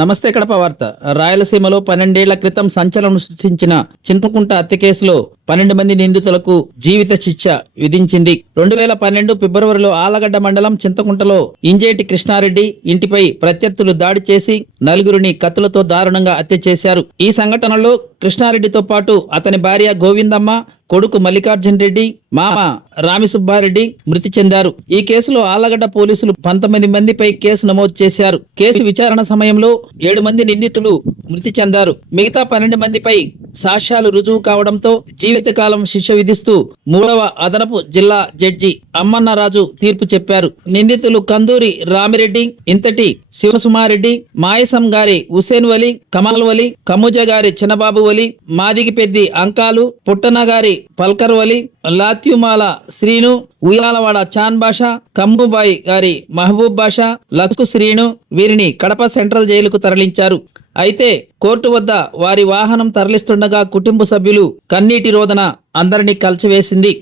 నమస్తే కడప వార్త. రాయలసీమలో 12 ఏళ్ల క్రితం సంచలనం సృష్టించిన చింతకుంట హత్య కేసులో 12 మంది నిందితులకు జీవిత శిక్ష విధించింది. 2012 ఫిబ్రవరిలో ఆలగడ్డ మండలం చింతకుంటలో ఇంజేటి కృష్ణారెడ్డి ఇంటిపై ప్రత్యర్థులు దాడి చేసి 4గురిని కత్తులతో దారుణంగా హత్య చేశారు. ఈ సంఘటనలో కృష్ణారెడ్డితో పాటు అతని భార్య గోవిందమ్మ, కొడుకు మల్లికార్జున్ రెడ్డి, మామ రామిసుబ్బారెడ్డి మృతి చెందారు. ఈ కేసులో ఆలగడ్డ పోలీసులు 19 మందిపై కేసు నమోదు చేశారు. కేసు విచారణ సమయంలో 7 మంది నిందితులు మృతి చెందారు. మిగతా 12 మందిపై సాక్ష్యాలు రుజువు కావడంతో జీవితకాలం శిక్ష విధిస్తూ 3వ అదనపు జిల్లా జడ్జి అమ్మన్నరాజు తీర్పు చెప్పారు. నిందితులు కందూరి రామిరెడ్డి, ఇంతటి శివసుమారెడ్డి, మాయసం గారి హుసేన్ వలి, కమాల్ వలి, కముజ గారి చిన్నబాబు వలి, మాదిగిపెద్ది అంకాలు, పుట్టన గారి పల్కర్ వలి, లాత్యుమాల శ్రీను, ఉయ్యాలవాడ చాన్ బాషా, కంబుబాయి గారి మహబూబ్ బాషా, లక్కు శ్రీను వీరిని కడప సెంట్రల్ జైలుకు తరలించారు. అయితే కోర్టు వద్ద వారి వాహనం తరలిస్తుండగా కుటుంబ సభ్యులు కన్నీటి రోదన అందరినీ కలిచివేసింది.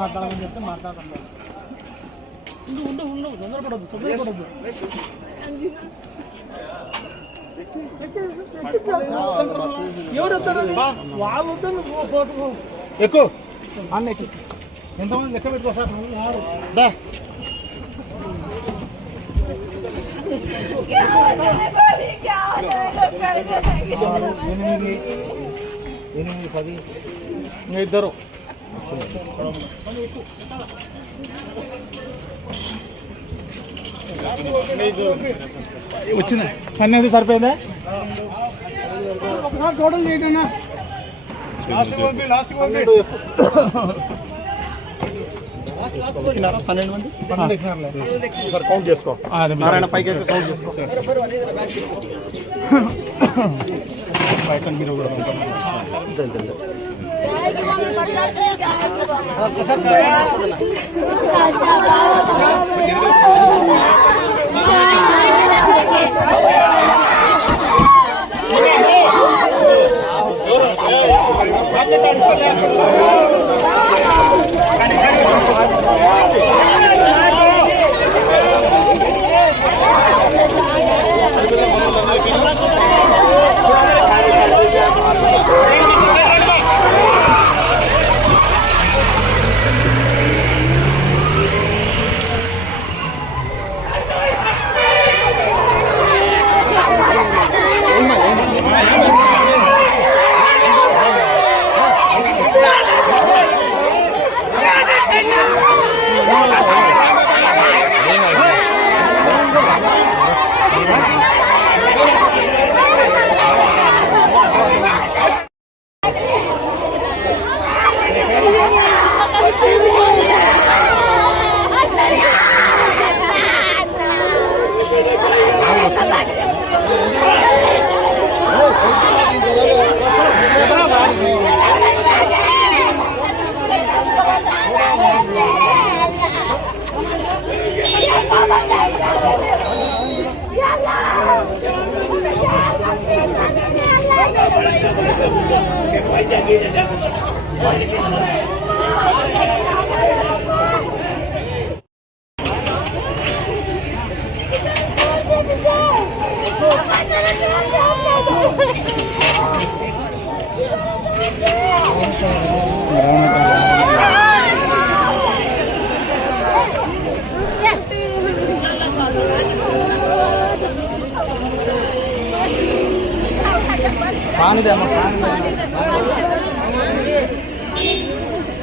మాట్లాడమని చెప్తే మాట్లాడతాం. తొందరపడదు. ఎక్కువ అన్న ఎక్కువ ఎంతమంది లెక్క పెట్టుకోసారు. ఎనిమిది 10 ఇద్దరు వచ్చిందా? 12 సరిపోయిందా? ఒకసారి టోటల్ చేయటన్నా. లాస్ట్ 12 మంది కౌంట్ చేసుకో. నారాయణ పైకి కౌంట్ చేసుకో. మీరు కూడా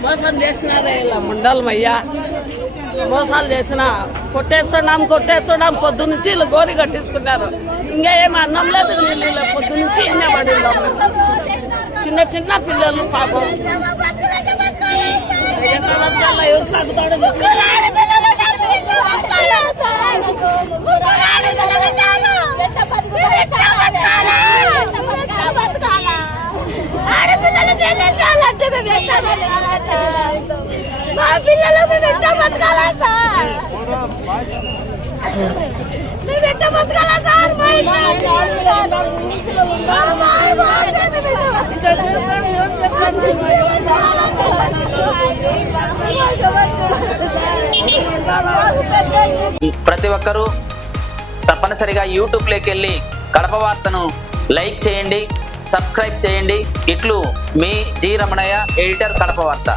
మోసం చేస్తున్నారా ఇలా ముండాలమయ్యా? మోసాలు చేసిన కొట్టేస్తున్నాం పొద్దు నుంచి వీళ్ళు గోరి కట్టించుకున్నారు. ఇంకా ఏమి అన్నం లేదు, నీళ్ళు పొద్దు నుంచి ఇన్నే పడి చిన్న చిన్న పిల్లలు పాపం ఎవరు సాగుతాడు. చెల్లించాలంటే మేము ఎట్లా బతకాలా సార్? మా పిల్లలు మేము ఎట్లా బతకాలా సార్? మేము ఎట్లా బతకాలా సార్? మా ఇల్లు ప్రతి ఒక్కరూ తప్పనిసరిగా యూట్యూబ్లోకి వెళ్ళి కడప వార్తను లైక్ చేయండి, సబ్స్క్రైబ్ చేయండి. ఇట్లు మీ జి రమణయ్య, ఎడిటర్, కడప వార్త.